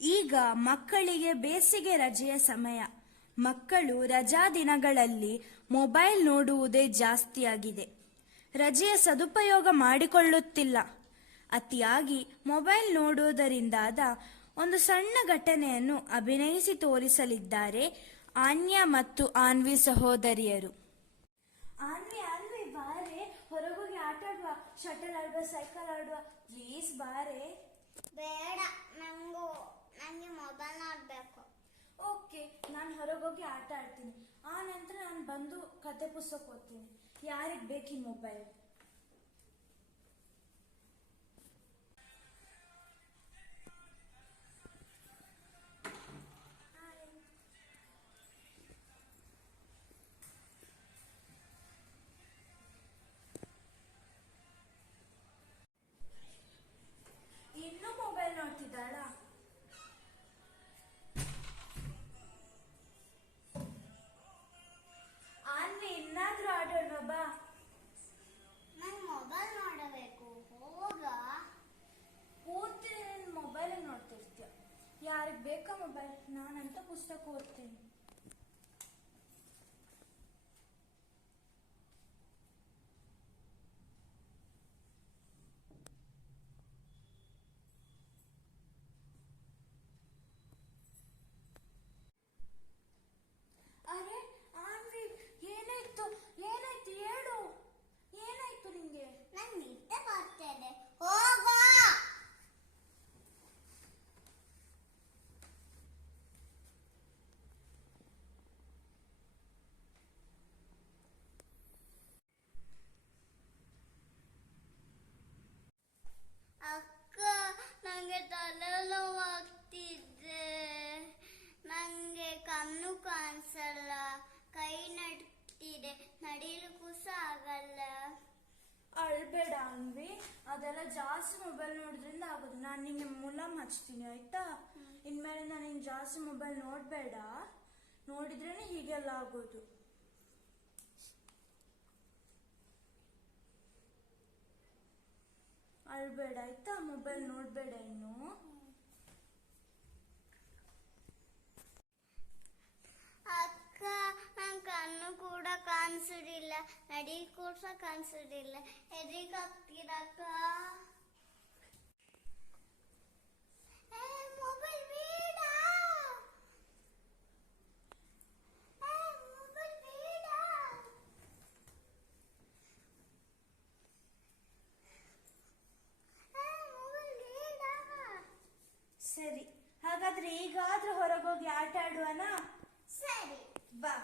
ಈಗ ಮಕ್ಕಳಿಗೆ ಬೇಸಿಗೆ ರಜೆಯ ಸಮಯ. ಮಕ್ಕಳು ರಜಾ ದಿನಗಳಲ್ಲಿ ಮೊಬೈಲ್ ನೋಡುವುದೇ ಜಾಸ್ತಿಯಾಗಿದೆ. ರಜೆಯ ಸದುಪಯೋಗ ಮಾಡಿಕೊಳ್ಳುತ್ತಿಲ್ಲ. ಅತಿಯಾಗಿ ಮೊಬೈಲ್ ನೋಡುವುದರಿಂದಾದ ಒಂದು ಸಣ್ಣ ಘಟನೆಯನ್ನು ಅಭಿನಯಿಸಿ ತೋರಿಸಲಿದ್ದಾರೆ ಆನ್ಯ ಮತ್ತು ಆನ್ವಿ ಸಹೋದರಿಯರು. ಆನ್ವಿ ಆನ್ವಿ ಬಾರೆ. ಹೊರಗೋಗಿ ಆಟ ಆಡುವ. ಶಟಲ್ ಆಡುವ ಸೈಕಲ್ ಆಡುವ. ಪ್ಲೀಸ್ ಬಾರೆ. ಬೇಡ ನಂಗೂ. ನಂಗೆ ಮೊಬೈಲ್ ನೋಡ್ಬೇಕು. ಓಕೆ, ನಾನು ಹೊರಗೋಗಿ ಆಟ ಆಡ್ತೀನಿ. ಆ ನಂತರ ನಾನು ಬಂದು ಕತೆ ಪುಸ್ತಕ ಓದ್ತೀನಿ. ಯಾರಿಗೆ ಬೇಕು ಈ ಮೊಬೈಲ್ ಬೇಕಾ ಮೊಬೈಲ್ ನಾನಂತ ಪುಸ್ತಕ ಓದ್ತೀನಿ. ಅಳ್ಬೇಡ ಅನ್ವಿ ಅದೆಲ್ಲ ಜಾಸ್ತಿ ಮೊಬೈಲ್ ನೋಡೋದ್ರಿಂದ ಆಗೋದು. ನಾನು ನಿಂಗೆ ಮುಲಾಮ್ ಹಚ್ತೀನಿ ಆಯ್ತಾ? ಇನ್ಮೇಲೆ ನಾನು ನಿನ್ ಜಾಸ್ತಿ ಮೊಬೈಲ್ ನೋಡಬೇಡ. ನೋಡಿದ್ರೇನೆ ಹೀಗೆಲ್ಲ ಆಗೋದು. ಅಳ್ಬೇಡ ಆಯ್ತಾ? ಮೊಬೈಲ್ ನೋಡಬೇಡ ಇನ್ನು. ನಡಿ ಕೂಡ ಕಾಣಿಸುದಿಲ್ಲ ಎದಿಗೆ ಹಾಕ್ತೀರಕ್ಕ ಸರಿ ಹಾಗಾದ್ರೆ ಈಗಾದ್ರೂ ಹೊರಗೋಗಿ ಆಟ ಆಡುವನಾ? ಸರಿ. ಬಾ.